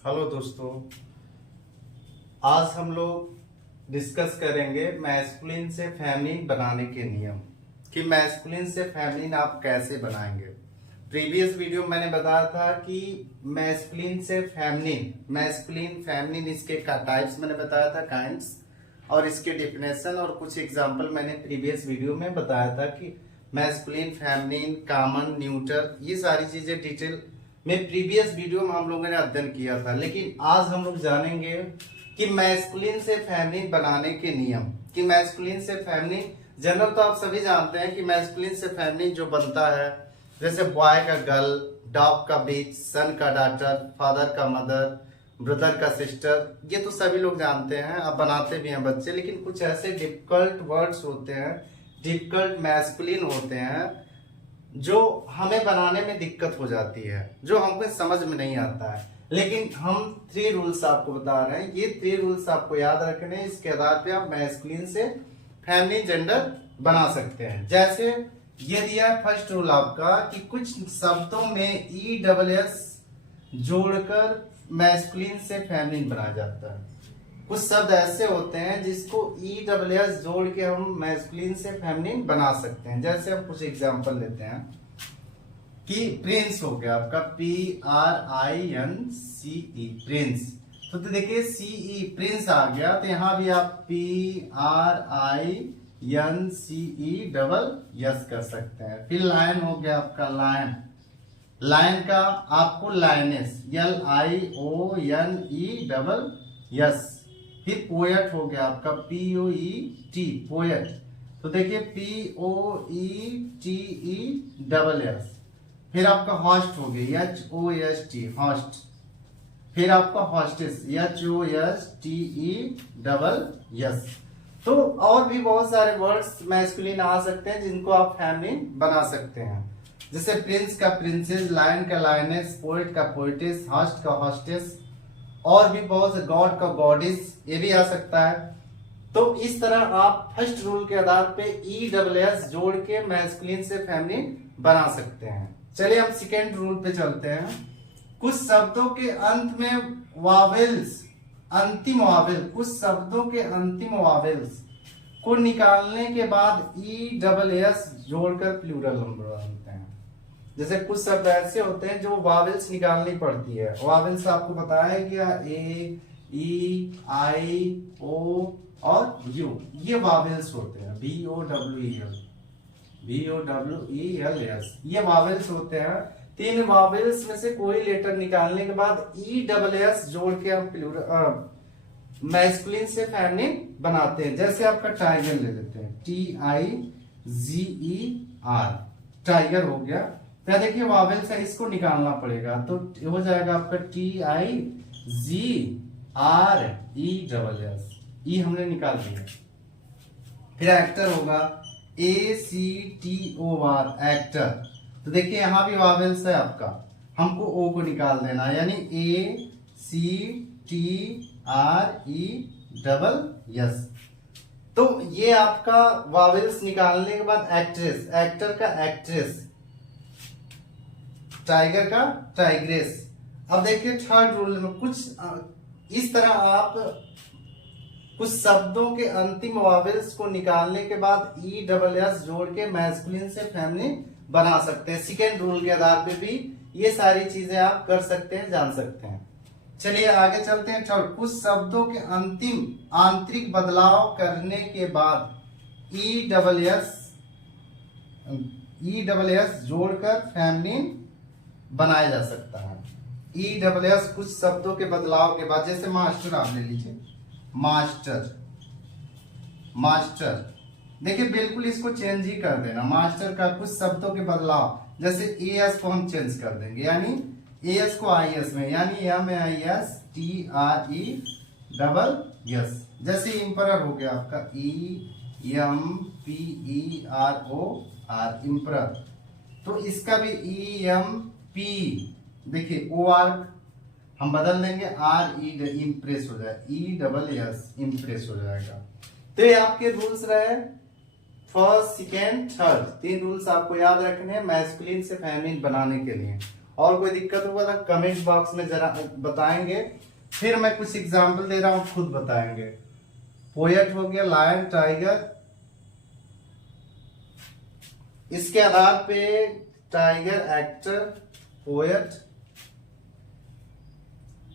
Hello दोस्तों, आज हम लोग डिस्कस करेंगे मैस्कुलिन से फेमिनिन बनाने के नियम कि मैस्कुलिन से फेमिनिन आप कैसे बनाएंगे। प्रीवियस वीडियो मैंने बताया था कि मैस्कुलिन से मैस्कुलिन फेमिनिन इसके टाइप्स मैंने बताया था, काइंड्स, और इसके डिफिनेशन और कुछ एग्जांपल मैंने प्रीवियस वीडियो में बताया था कि मैस्कुलिन, फेमिनिन, कॉमन, न्यूट्रल, ये सारी चीजें डिटेल में प्रीवियस वीडियो में हम लोगों ने अध्ययन किया था। लेकिन आज हम लोग जानेंगे कि मैस्कुलिन से फेमिनिन बनाने के नियम। कि मैस्कुलिन से फेमिनिन जनरल तो आप सभी जानते हैं कि मैस्कुलिन से फेमिनिन जो बनता है, जैसे बॉय का गर्ल, डॉग का बिच, सन का डॉटर, फादर का मदर, ब्रदर का सिस्टर, ये तो सभी लोग जानते हैं, अब बनाते भी हैं बच्चे। लेकिन कुछ ऐसे डिफिकल्ट वर्ड्स होते हैं, डिफिकल्ट मैस्कुलिन होते हैं जो हमें बनाने में दिक्कत हो जाती है, जो हमको समझ में नहीं आता है। लेकिन हम 3 रूल्स आपको बता रहे हैं, ये 3 रूल्स आपको याद रखने हैं। इसके आधार पे आप मैस्कुलिन से फेमिनिन जेंडर बना सकते हैं। जैसे ये दिया है फर्स्ट रूल आपका कि कुछ शब्दों में ESS जोड़कर मैस्कुलिन से फेमिनिन बनाया जाता है। कुछ शब्द ऐसे होते हैं जिसको ESS जोड़ के हम मैस्कुलिन से फेमिनिन बना सकते हैं। जैसे हम कुछ एग्जांपल लेते हैं कि प्रिंस हो गया आपका PRINCE, प्रिंस। तो देखिए CE प्रिंस आ गया, तो यहां भी आप PRINCE कर सकते हैं। फिर लायन हो गया आपका लायन, लायन का आपको लाइनेस LIONESS। फिर पोएट हो गया आपका POET, पोएट। तो देखिए POETESS। फिर आपका हॉस्ट हो गया HOST, हॉस्ट। फिर आपका हॉस्टेस HOSTESS। तो और भी बहुत सारे वर्ड्स मैस्कुलिन आ सकते हैं जिनको आप फेमिनिन बना सकते हैं। जैसे प्रिंस का प्रिंसेस, लायन का लायनेस, पोएट का पोएटेस, हॉस्ट का हॉस्टेस, और भी बहुत से, गॉड का गॉडेस, ये भी आ सकता है। तो इस तरह आप फर्स्ट रूल के आधार पे ESS जोड़ के मैस्कुलिन से फेमिनिन बना सकते हैं। चलिए हम सेकेंड रूल पे चलते हैं। कुछ शब्दों के अंत में वावेल्स, अंतिम वावेल, कुछ शब्दों के अंतिम वावेल्स को निकालने के बाद ESS जोड़कर प्लूरल नंबर बनते हैं। जैसे कुछ शब्द ऐसे होते हैं जो वावेल्स निकालनी पड़ती है। वावेल्स आपको बताया गया A, E, I, O और U, ये वावेल्स होते हैं। VOWEL, ये वावेल्स होते हैं। 3 वावेल्स में से कोई लेटर निकालने के बाद ESS जोड़ के हम मैस्कुलिन से फेमिनिन बनाते हैं। जैसे आपका टाइगर ले लेते हैं, TIGER, टाइगर हो गया। तो देखिए वावेल्स है, इसको निकालना पड़ेगा, तो हो जाएगा आपका TIGRESS, ई हमने निकाल दिया। फिर एक्टर होगा ACTOR, एक्टर। तो देखिए यहां भी वावेल्स है आपका, हमको O को निकाल देना, यानी ACTRESS। तो ये आपका वावेल्स निकालने के बाद एक्ट्रेस, एक्टर का एक्ट्रेस, टाइगर का टाइग्रेस। अब देखिए थर्ड रूल में कुछ इस तरह आप कुछ शब्दों के अंतिम वावेल्स को निकालने के बाद ESS जोड़ के मैस्कुलिन से फेमिनिन बना सकते हैं। सेकेंड रूल के आधार पे भी ये सारी चीजें आप कर सकते हैं, जान सकते हैं। चलिए आगे चलते हैं। थर्ड, कुछ शब्दों के अंतिम आंतरिक बदलाव करने के बाद ESS जोड़कर फेमिनिन बनाया जा सकता है। ESS कुछ शब्दों के बदलाव के बाद, जैसे मास्टर आप ले लीजिए, मास्टर, मास्टर। देखिए बिल्कुल इसको चेंज ही कर देना, मास्टर का कुछ शब्दों के बदलाव, जैसे AS को हम चेंज कर देंगे, यानी AS को IS में, यानी MASTRESS। जैसे इम्परर हो गया आपका EMPEROR, इम्परर। तो इसका भी EMP, देखिए OR हम बदल देंगे, RE, इम्प्रेस हो जाएगा, ESS, इम्प्रेस हो जाएगा। तो ये आपके रूल्स रहे फर्स्ट, सेकेंड, थर्ड। 3 रूल्स आपको याद रखने हैं मैस्कुलिन से फेमिनिन बनाने के लिए। और कोई दिक्कत होगा तो कमेंट बॉक्स में जरा बताएंगे। फिर मैं कुछ एग्जाम्पल दे रहा हूं, खुद बताएंगे। पोएट हो गया, लायन, टाइगर। इसके आधार पे टाइगर, एक्टर, पोएट।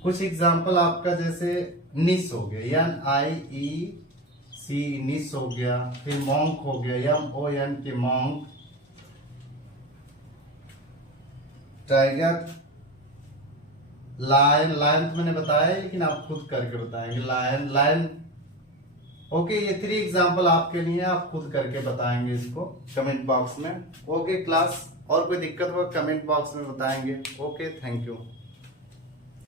कुछ एग्जाम्पल आपका जैसे निस हो गया, NIEC, निस हो गया। फिर मॉन्क हो गया, MONK, monk. Tiger, lion, lion तो मैंने बताया लेकिन आप खुद करके बताएंगे। Lion, lion. ओके, ये 3 एग्जाम्पल आपके लिए, आप खुद करके बताएंगे इसको कमेंट बॉक्स में। ओके क्लास, और कोई दिक्कत हो कमेंट बॉक्स में बताएंगे। Okay, thank you.